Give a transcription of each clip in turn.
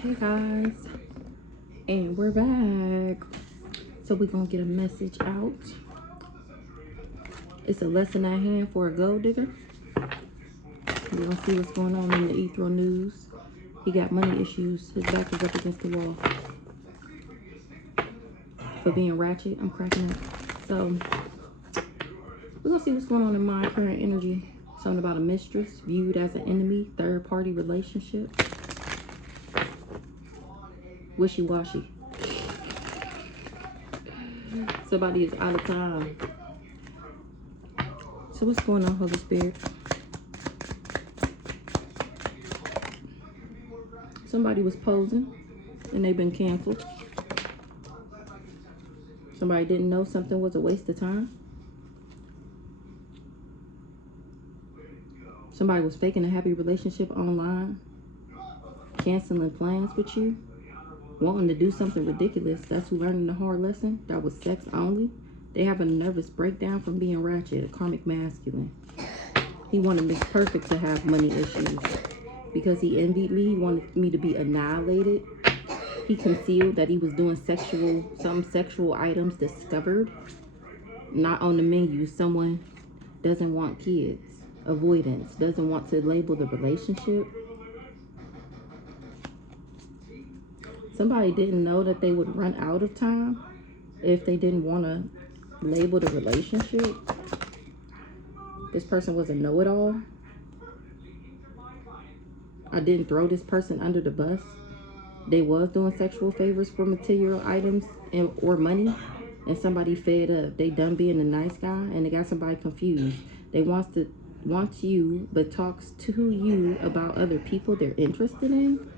Hey guys, and we're back. So we're gonna get a message out. It's a lesson at hand for a gold digger. We're gonna see what's going on in the Ethro news. He got money issues. His back is up against the wall. For being ratchet, I'm cracking up. So we're gonna see what's going on in my current energy. Something about a mistress viewed as an enemy, third party relationship. Wishy-washy. Somebody is out of time. So what's going on, Holy Spirit? Somebody was posing and they've been canceled. Somebody didn't know something was a waste of time. Somebody was faking a happy relationship online, canceling plans with you, wanting to do something ridiculous. That's who learning the hard lesson. That was sex only. They have a nervous breakdown from being ratchet, a karmic masculine. He wanted Miss Perfect to have money issues because he envied me. He wanted me to be annihilated. He concealed that he was doing some sexual items discovered, not on the menu. Someone doesn't want kids. Avoidance, doesn't want to label the relationship. Somebody didn't know that they would run out of time if they didn't want to label the relationship. This person was a know-it-all. I didn't throw this person under the bus. They was doing sexual favors for material items or money, and somebody fed up. They done being a nice guy, and they got somebody confused. They wants you, but talks to you about other people they're interested in,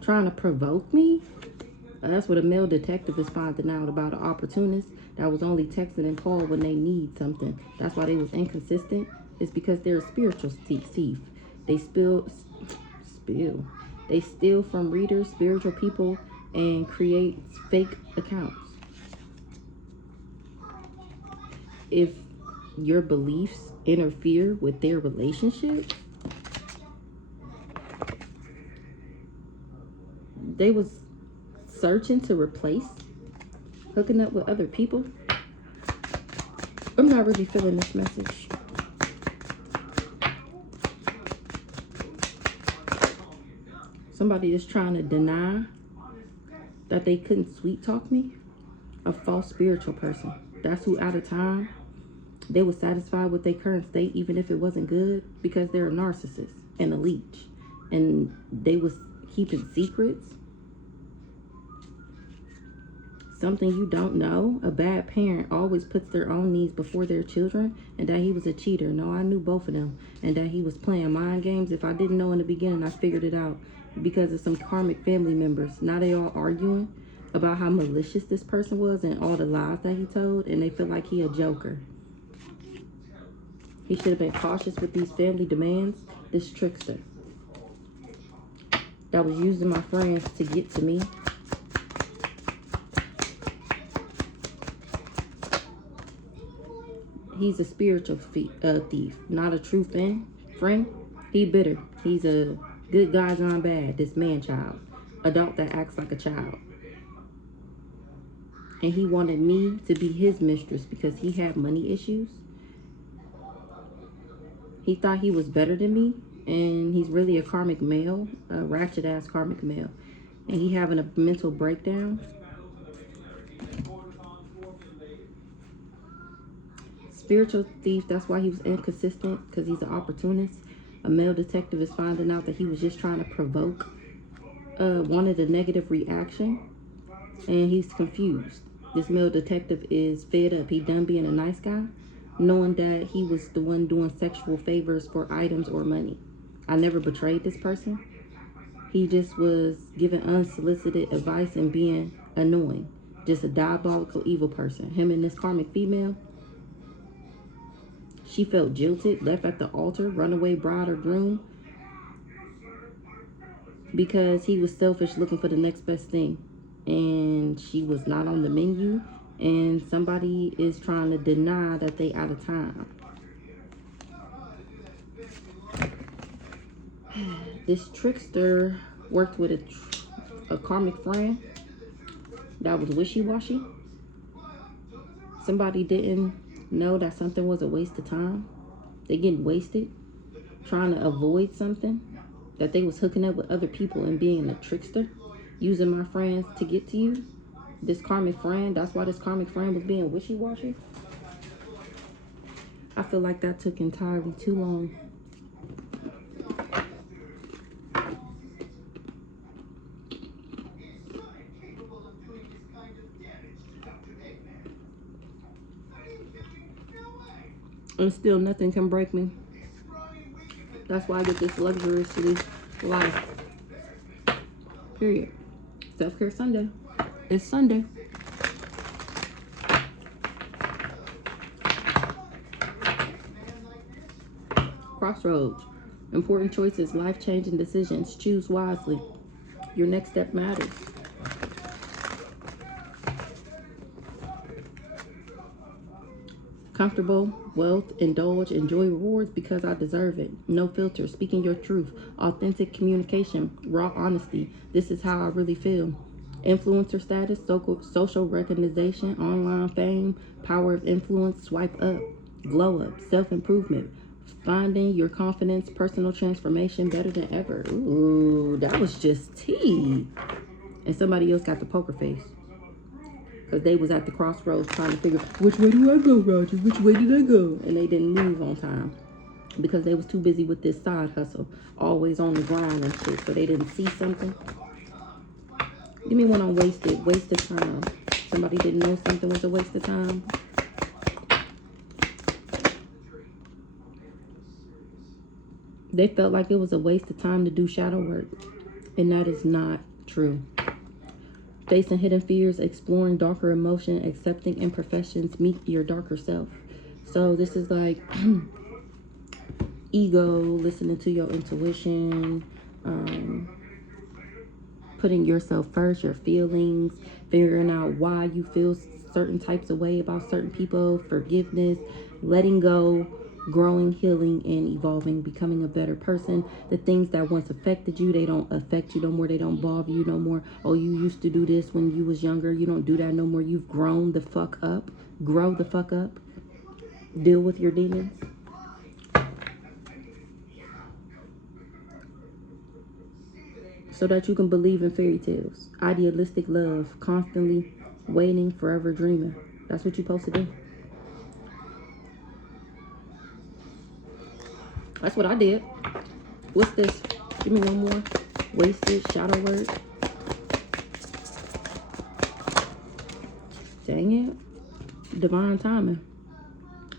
trying to provoke me. That's what a male detective is finding out about, an opportunist that was only texting and call when they need something. That's why they was inconsistent. It's because they're a spiritual thief. They They steal from readers, spiritual people, and create fake accounts. If your beliefs interfere with their relationship, they was searching to replace hooking up with other people. I'm not really feeling this message. Somebody is trying to deny that they couldn't sweet talk me. A false spiritual person. That's who out of time. They were satisfied with their current state even if it wasn't good, because they're a narcissist and a leech. And they was keeping secrets. Something you don't know, a bad parent always puts their own needs before their children, and that he was a cheater. No, I knew both of them, and that he was playing mind games. If I didn't know in the beginning, I figured it out because of some karmic family members. Now they all arguing about how malicious this person was and all the lies that he told, and they feel like he a joker. He should have been cautious with these family demands. This trickster that was using my friends to get to me. He's a spiritual thief, not a true friend. He bitter. He's a good guy gone bad. This man-child. Adult that acts like a child. And he wanted me to be his mistress because he had money issues. He thought he was better than me. And he's really a karmic male. A ratchet-ass karmic male. And he having a mental breakdown. Spiritual thief, that's why he was inconsistent, because he's an opportunist. A male detective is finding out that he was just trying to provoke, wanted a negative reaction, and he's confused. This male detective is fed up. He done being a nice guy, knowing that he was the one doing sexual favors for items or money. I never betrayed this person. He just was giving unsolicited advice and being annoying. Just a diabolical evil person. Him and this karmic female, she felt jilted, left at the altar, runaway bride or groom, because he was selfish, looking for the next best thing. And she was not on the menu, and somebody is trying to deny that they out of time. This trickster worked with a a karmic friend that was wishy-washy. Somebody didn't know that something was a waste of time. They getting wasted trying to avoid something, that they was hooking up with other people and being a trickster, using my friends to get to you. This karmic friend, that's why this karmic friend was being wishy-washy. I feel like that took entirely too long. And still nothing can break me. That's why I get this luxuriously life. Period. Self-care Sunday. It's Sunday. Crossroads. Important choices, life-changing decisions. Choose wisely. Your next step matters. Comfortable, wealth, indulge, enjoy rewards because I deserve it. No filter, speaking your truth, authentic communication, raw honesty. This is how I really feel. Influencer status, social recognition, online fame, power of influence, swipe up, glow up, self-improvement, finding your confidence, personal transformation, better than ever. Ooh, that was just tea. And somebody else got the poker face. Because they was at the crossroads trying to figure, which way do I go, Roger? Which way did I go? And they didn't move on time. Because they was too busy with this side hustle. Always on the grind and shit. So they didn't see something. Give me one on wasted. Waste of time. Somebody didn't know something was a waste of time. They felt like it was a waste of time to do shadow work. And that is not true. Facing hidden fears, exploring darker emotion, accepting imperfections, meet your darker self. So this is like ego, listening to your intuition, putting yourself first, your feelings, figuring out why you feel certain types of way about certain people, forgiveness, letting go, growing, healing, and evolving, becoming a better person. The things that once affected you, they don't affect you no more. They don't bother you no more. Oh, you used to do this when you was younger. You don't do that no more. You've grown the fuck up. Grow the fuck up. Deal with your demons. So that you can believe in fairy tales. Idealistic love. Constantly waiting, forever dreaming. That's what you're supposed to do. That's what I did. What's this? Give me one more. Wasted, shadow work. Dang it. Divine timing.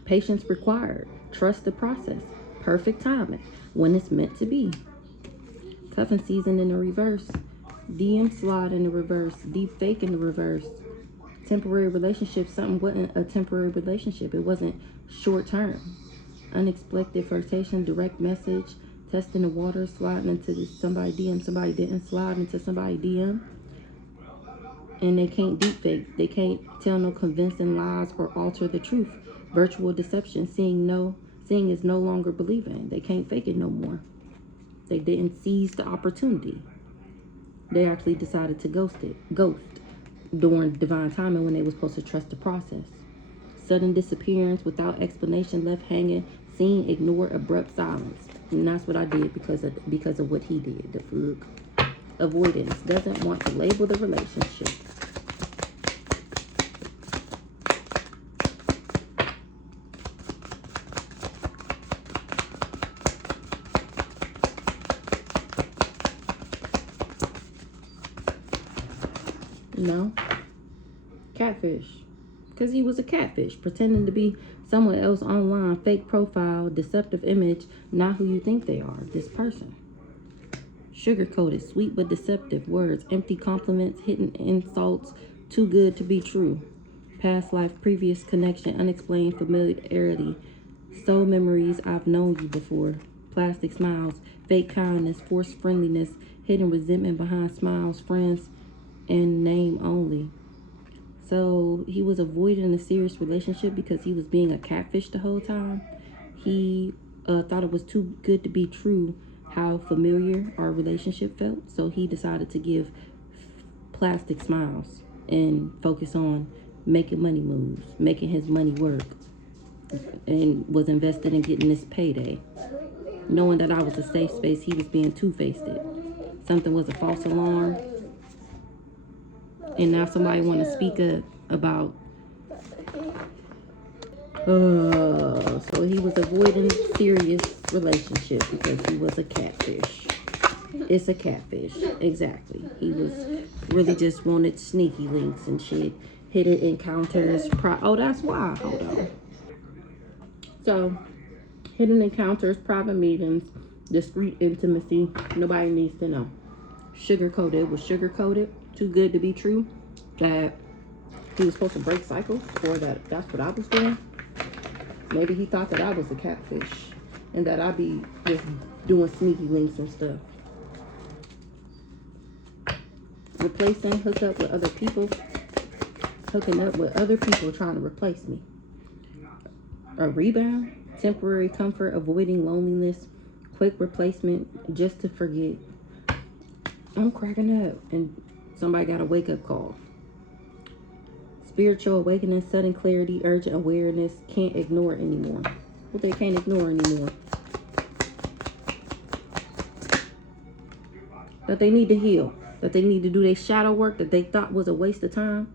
Patience required. Trust the process. Perfect timing. When it's meant to be. Cuffing season in the reverse. DM slide in the reverse. Deep fake in the reverse. Temporary relationship. Something wasn't a temporary relationship. It wasn't short term. Unexpected flirtation, direct message, testing the water, sliding into somebody DM, somebody didn't slide into somebody DM. And they can't deep fake. They can't tell no convincing lies or alter the truth. Virtual deception, seeing is no longer believing. They can't fake it no more. They didn't seize the opportunity. They actually decided to ghost during divine timing when they were supposed to trust the process. Sudden disappearance without explanation, left hanging, seen, ignored, abrupt silence. And that's what I did because of what he did. The fuck. Avoidance. Doesn't want to label the relationship. No. Catfish. Because he was a catfish, pretending to be someone else online, fake profile, deceptive image, not who you think they are, this person. Sugar-coated, sweet but deceptive words, empty compliments, hidden insults, too good to be true. Past life, previous connection, unexplained familiarity, soul memories, I've known you before. Plastic smiles, fake kindness, forced friendliness, hidden resentment behind smiles, friends, and name only. So he was avoiding a serious relationship because he was being a catfish the whole time. He thought it was too good to be true how familiar our relationship felt. So he decided to give plastic smiles and focus on making money moves, making his money work, and was invested in getting this payday. Knowing that I was a safe space, he was being two-faced. Something was a false alarm, and now somebody want to speak up about so he was avoiding serious relationship because he was a catfish. It's a catfish, exactly. He was really just wanted sneaky links and shit, hidden encounters. Oh, that's why. Hold on. So, hidden encounters, private meetings, discreet intimacy. Nobody needs to know. Sugarcoated. It was sugarcoated. Too good to be true. That he was supposed to break cycles, or that's what I was doing. Maybe he thought that I was a catfish and that I'd be just doing sneaky links and stuff. Replacing, hooking up with other people trying to replace me. A rebound, temporary comfort, avoiding loneliness, quick replacement just to forget. I'm cracking up and somebody got a wake-up call. Spiritual awakening, sudden clarity, urgent awareness, can't ignore it anymore. What they can't ignore anymore? That they need to heal. That they need to do their shadow work that they thought was a waste of time.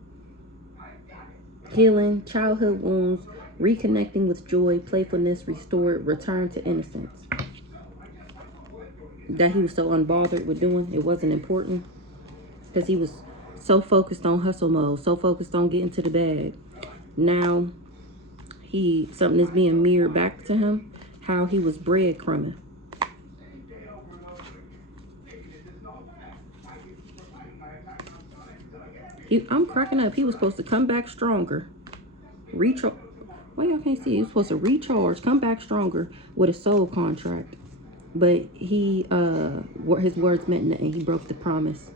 Healing, childhood wounds, reconnecting with joy, playfulness restored, return to innocence. That he was so unbothered with doing, it wasn't important. Because he was so focused on hustle mode, so focused on getting to the bag. Now, something is being mirrored back to him, how he was breadcrumbing. I'm cracking up. He was supposed to come back stronger. Recharge. Well, y'all can't see. He was supposed to recharge, come back stronger with a soul contract. But his words meant nothing. He broke the promise.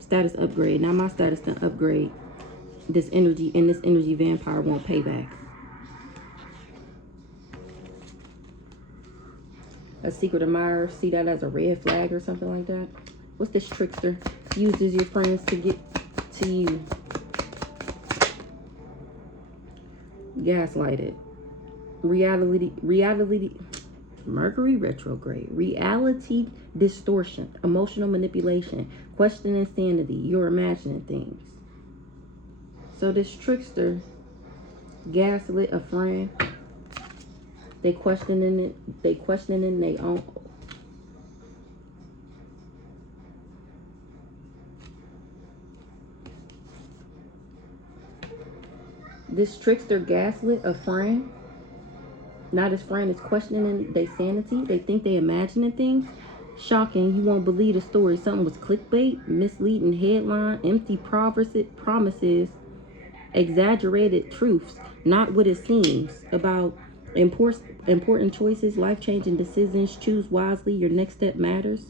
Status upgrade. Now my status to upgrade. This energy, and this energy vampire won't pay back. A secret admirer, see that as a red flag or something like that. What's this trickster? Uses your friends to get to you. Gaslighted. Reality. Mercury retrograde. Reality distortion. Emotional manipulation. Questioning sanity. You're imagining things. So this trickster gaslit a friend. They questioning it. They questioning their own. This trickster gaslit a friend. Now this friend is questioning their sanity. They think they imagining things. Shocking. You won't believe the story. Something was clickbait, misleading headline, empty promises, exaggerated truths, not what it seems. About important choices, life-changing decisions. Choose wisely. Your next step matters.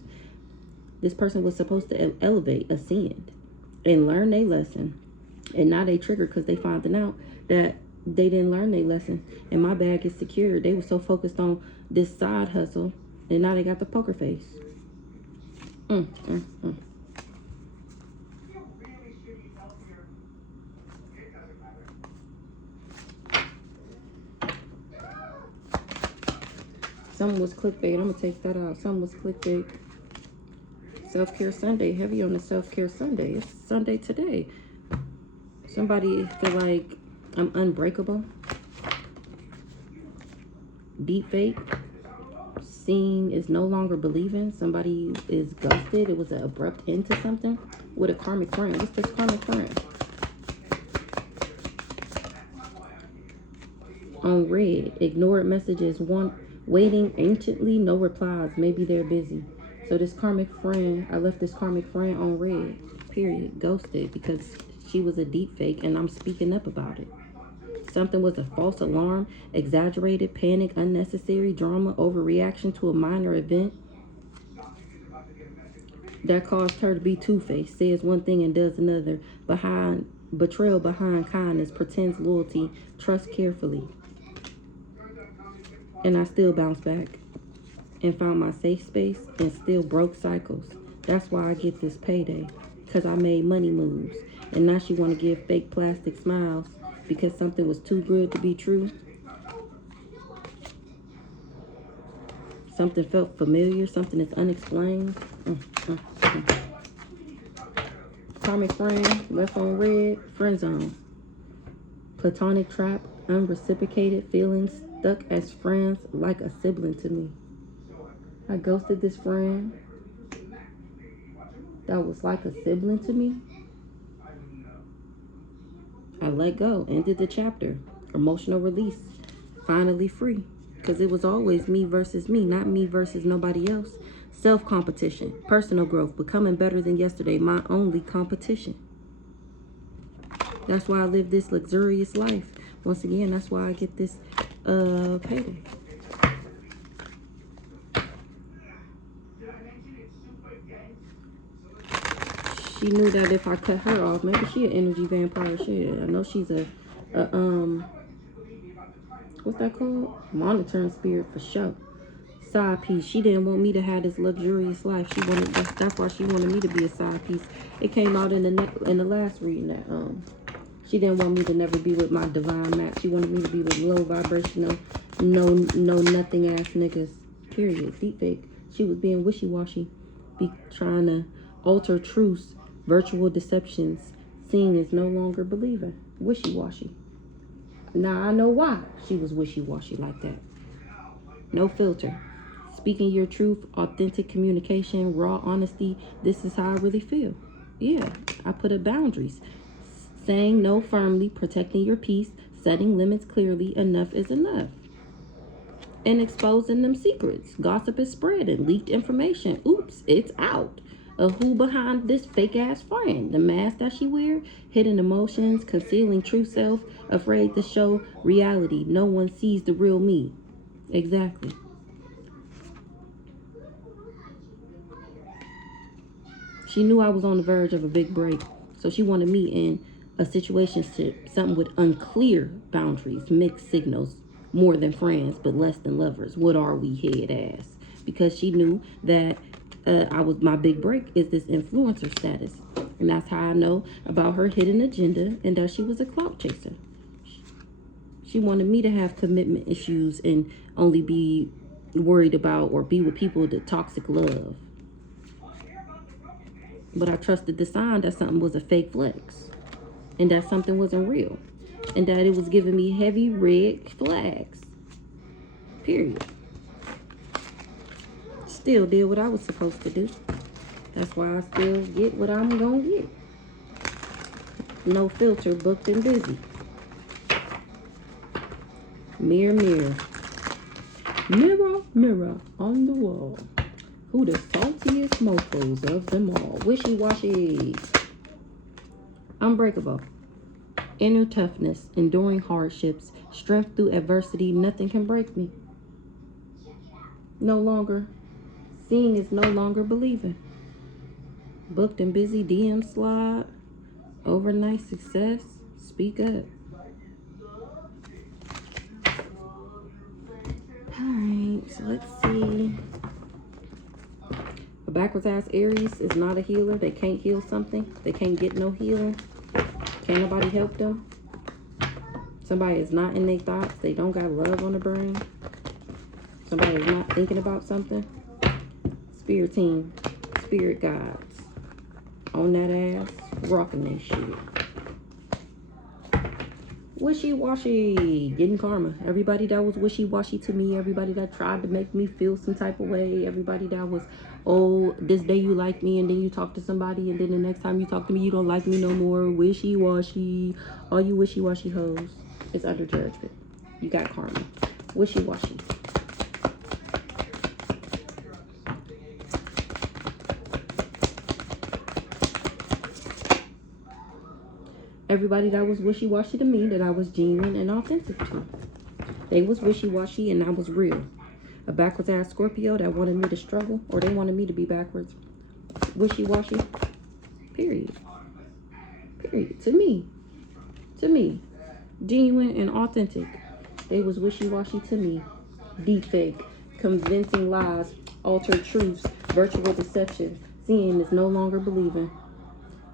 This person was supposed to elevate, ascend, and learn their lesson. And now they triggered because they finding out that they didn't learn their lesson. And my bag is secured. They were so focused on this side hustle. And now they got the poker face. Something was clickbait. I'm going to take that out. Something was clickbait. Self-care Sunday. Heavy on the self-care Sunday. It's Sunday today. Somebody feel like I'm unbreakable. Deep fake. Seeing is no longer believing. Somebody is ghosted. It was an abrupt end to something. With a karmic friend. What's this karmic friend? On red. Ignored messages. Waiting anciently. No replies. Maybe they're busy. So this karmic friend, I left this karmic friend on red. Period. Ghosted. Because she was a deep fake and I'm speaking up about it. Something was a false alarm, exaggerated, panic, unnecessary drama, overreaction to a minor event that caused her to be two-faced, says one thing and does another, betrayal behind kindness, pretends loyalty, trust carefully. And I still bounced back and found my safe space and still broke cycles. That's why I get this payday, because I made money moves. And now she want to give fake plastic smiles because something was too good to be true. Something felt familiar. Something is unexplained. Karmic friend, left on red, friend zone. Platonic trap, unreciprocated feelings, stuck as friends like a sibling to me. I ghosted this friend that was like a sibling to me. I let go, ended the chapter. Emotional release, finally free. Because it was always me versus me, not me versus nobody else. Self-competition, personal growth, becoming better than yesterday, my only competition. That's why I live this luxurious life. Once again, that's why I get this payday. She knew that if I cut her off, maybe she an energy vampire. Shit, I know she's a what's that called? Monitoring spirit for sure. Side piece. She didn't want me to have this luxurious life. She wanted that's why she wanted me to be a side piece. It came out in the last reading that she didn't want me to never be with my divine match. She wanted me to be with low vibrational, no nothing ass niggas. Period. Deep fake. She was being wishy-washy, be trying to alter truths, virtual deceptions. Seeing is no longer believing. Wishy-washy. Now I know why she was wishy-washy like that. No filter. Speaking your truth, authentic communication, raw honesty. This is how I really feel. Yeah, I put up boundaries. Saying no firmly, protecting your peace, setting limits clearly. Enough is enough. And exposing them secrets. Gossip is spreading. Leaked information. Oops, it's out. Who behind this fake ass friend? The mask that she wear, hidden emotions, concealing true self, afraid to show reality. No one sees the real me. Exactly. She knew I was on the verge of a big break, so she wanted me in a situationship, something with unclear boundaries, mixed signals, more than friends, but less than lovers. What are we, head ass? Because she knew that my big break is this influencer status. And that's how I know about her hidden agenda and that she was a clout chaser. She wanted me to have commitment issues and only be worried about or be with people that toxic love. But I trusted the sign that something was a fake flex and that something wasn't real and that it was giving me heavy red flags. Period. Still did what I was supposed to do. That's why I still get what I'm gonna get. No filter, booked and busy. Mirror, mirror. Mirror, mirror on the wall. Who the saltiest mofos of them all? Wishy-washy. Unbreakable. Inner toughness, enduring hardships, strength through adversity. Nothing can break me. No longer. Seeing is no longer believing. Booked and busy, DM slide. Overnight success. Speak up. Alright, so let's see. A backwards ass Aries is not a healer. They can't heal something. They can't get no healing. Can't nobody help them. Somebody is not in their thoughts. They don't got love on the brain. Somebody is not thinking about something. Spirit team, spirit guides. On that ass, rocking that shit. Wishy-washy, getting karma. Everybody that was wishy-washy to me, everybody that tried to make me feel some type of way, everybody that was, oh, this day you like me and then you talk to somebody and then the next time you talk to me you don't like me no more. Wishy-washy. All you wishy-washy hoes is under judgment. You got karma. Wishy-washy. Everybody that was wishy-washy to me, that I was genuine and authentic to. They was wishy-washy and I was real. A backwards ass Scorpio that wanted me to struggle, or they wanted me to be backwards. Wishy-washy. Period. Period. To me. To me. Genuine and authentic. They was wishy-washy to me. Deep fake. Convincing lies. Altered truths. Virtual deception. Seeing is no longer believing.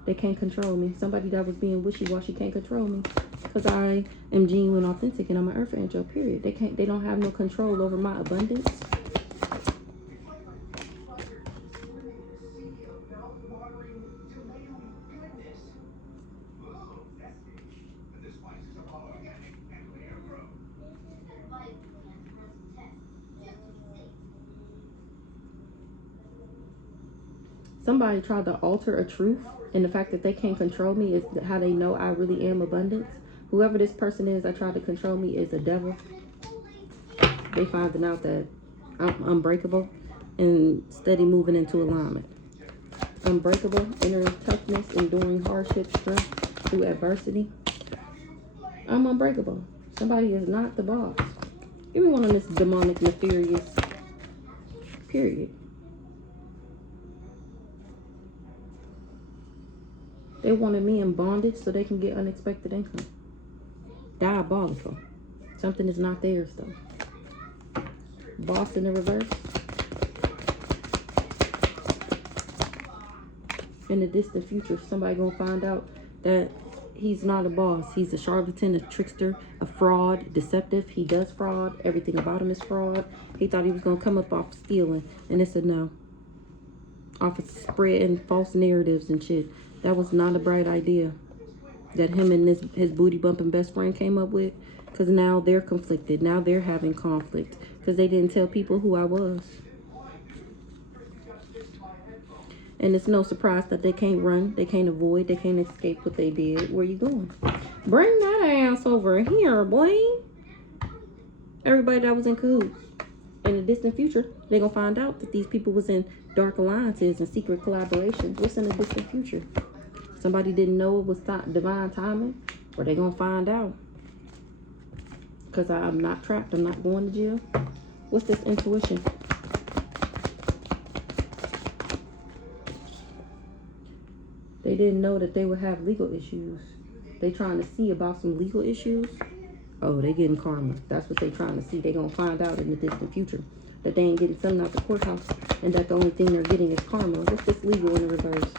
They can't control me. Somebody that was being wishy-washy can't control me. Because I am genuine, authentic, and I'm an earth angel, period. They don't have no control over my abundance. Somebody tried to alter a truth, and the fact that they can't control me is how they know I really am abundance. Whoever this person is that tried to control me is a devil. They finding out that I'm unbreakable and steady moving into alignment. Unbreakable, inner toughness, enduring hardship, strength through adversity. I'm unbreakable. Somebody is not the boss. Give me one on this demonic, nefarious, period. They wanted me in bondage so they can get unexpected income. Diabolical. Something is not theirs though. Boss in the reverse. In the distant future, somebody gonna find out that he's not a boss. He's a charlatan, a trickster, a fraud, deceptive. He does fraud. Everything about him is fraud. He thought he was gonna come up off stealing, and it's a no. Off of spreading false narratives and shit. That was not a bright idea that him and his booty bumping best friend came up with, because now they're conflicted. Now they're having conflict because they didn't tell people who I was. And it's no surprise that they can't run, they can't avoid, they can't escape what they did. Where you going? Bring that ass over here, boy. Everybody that was in cahoots. In the distant future, they're gonna find out that these people was in dark alliances and secret collaborations. What's in the distant future? Somebody didn't know it was divine timing, or they gonna find out. Because I'm not trapped, I'm not going to jail. What's this intuition? They didn't know that they would have legal issues. They trying to see about some legal issues. Oh, they getting karma. That's what they trying to see. They gonna find out in the distant future that they ain't getting something out the courthouse, and that the only thing they're getting is karma. What's this legal in the reverse?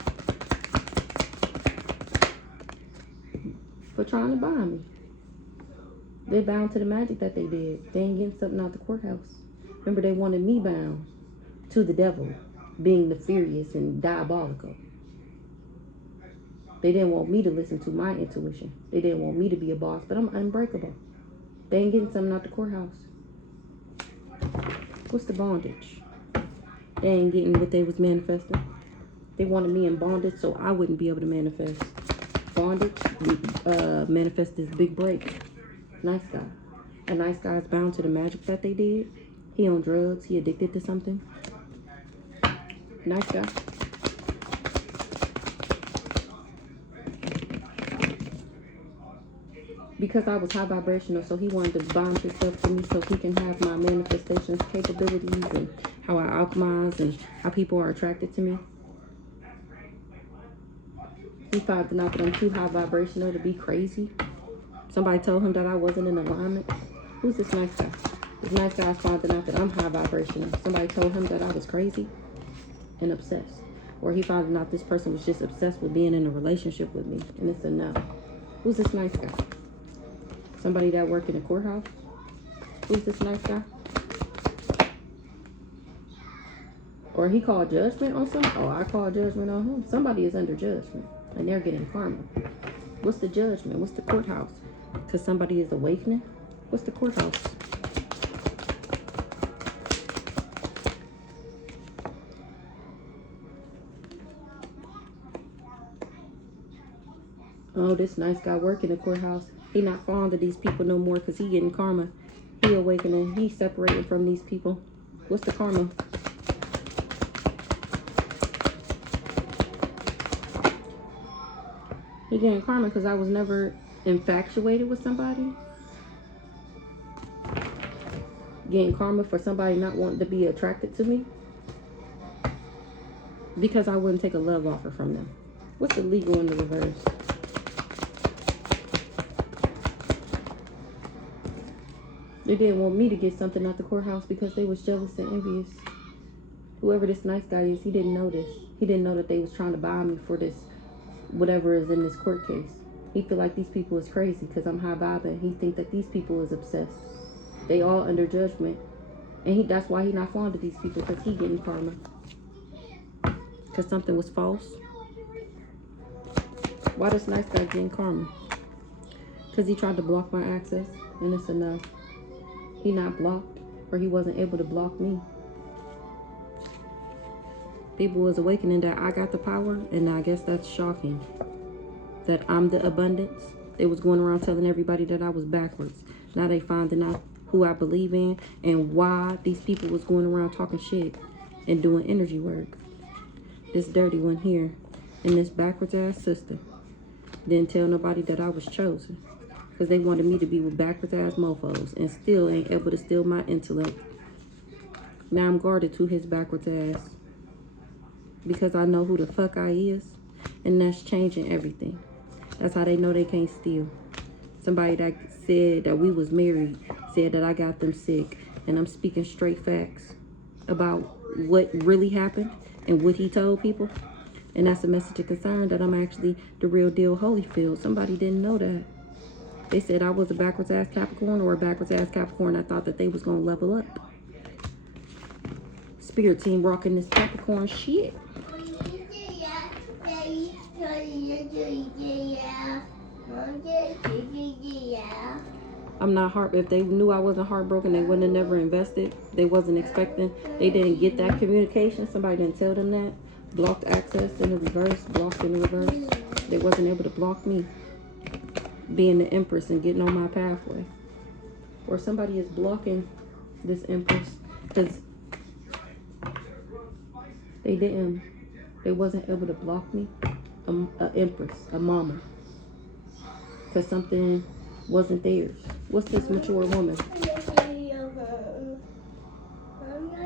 For trying to buy me. They bound to the magic that they did. They ain't getting something out the courthouse. Remember, they wanted me bound to the devil, being nefarious and diabolical. They didn't want me to listen to my intuition. They didn't want me to be a boss, but I'm unbreakable. They ain't getting something out the courthouse. What's the bondage? They ain't getting what they was manifesting. They wanted me in bondage so I wouldn't be able to manifest. Bondage, manifest this big break. Nice guy. A nice guy is bound to the magic that they did. He on drugs. He addicted to something. Nice guy. Because I was high vibrational, so he wanted to bond himself to me so he can have my manifestations capabilities and how I alchemize and how people are attracted to me. He found out that I'm too high vibrational to be crazy. Somebody told him that I wasn't in alignment. Who's this nice guy? This nice guy is finding out that I'm high vibrational. Somebody told him that I was crazy and obsessed. Or he found out this person was just obsessed with being in a relationship with me. And it's a no. Who's this nice guy? Somebody that work in the courthouse? Who's this nice guy? Or he called judgment on something? Oh, I called judgment on him. Somebody is under judgment, and they're getting karma. What's the judgment? What's the courthouse? Because somebody is awakening? What's the courthouse? Oh, this nice guy working the courthouse. He not fond of these people no more because he getting karma. He awakening. He separating from these people. What's the karma? He getting karma because I was never infatuated with somebody. Getting karma for somebody not wanting to be attracted to me. Because I wouldn't take a love offer from them. What's the legal in the reverse? They didn't want me to get something out the courthouse because they was jealous and envious. Whoever this nice guy is, he didn't know this. He didn't know that they was trying to buy me for this whatever is in this court case. He feel like these people is crazy because I'm high vibing. He think that these people is obsessed. They all under judgment. And that's why he not fond of these people, because he getting karma. Because something was false. Why this nice guy getting karma? Because he tried to block my access, and it's a no. He not blocked, or he wasn't able to block me. People was awakening that I got the power, and I guess that's shocking. That I'm the abundance. They was going around telling everybody that I was backwards. Now they finding out who I believe in and why these people was going around talking shit and doing energy work. This dirty one here and this backwards ass sister didn't tell nobody that I was chosen, because they wanted me to be with backwards ass mofos and still ain't able to steal my intellect. Now I'm guarded to his backwards ass because I know who the fuck I is, and that's changing everything. That's how they know they can't steal. Somebody that said that we was married said that I got them sick, and I'm speaking straight facts about what really happened and what he told people. And that's a message of concern, that I'm actually the real deal Holyfield. Somebody didn't know that. They said I was a backwards ass Capricorn or a backwards ass Capricorn. I thought that they was gonna level up. Spirit team rocking this Capricorn shit. I'm not if they knew I wasn't heartbroken, they wouldn't have never invested. They wasn't expecting. They didn't get that communication. Somebody didn't tell them that. Blocked access in the reverse, blocked in the reverse. They wasn't able to block me being the Empress and getting on my pathway. Or somebody is blocking this Empress because they wasn't able to block me. A Empress, a mama, because something wasn't theirs. What's this mature woman?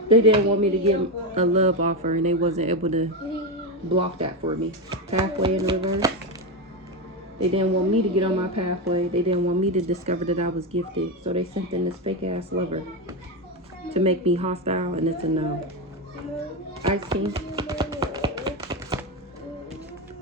They didn't want me to get a love offer, and they wasn't able to block that for me. Pathway in reverse. They didn't want me to get on my pathway. They didn't want me to discover that I was gifted. So they sent in this fake ass lover to make me hostile, and it's a no. Ice King.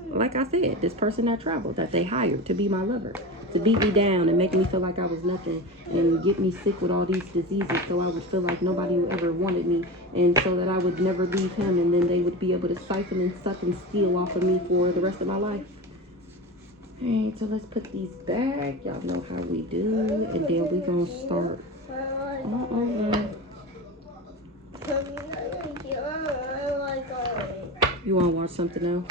Like I said, this person that traveled, that they hired to be my lover, to beat me down and make me feel like I was nothing and get me sick with all these diseases, so I would feel like nobody ever wanted me, and so that I would never leave him, and then they would be able to siphon and suck and steal off of me for the rest of my life. Alright, so let's put these back. Y'all know how we do, and then we gonna start. You wanna watch something else?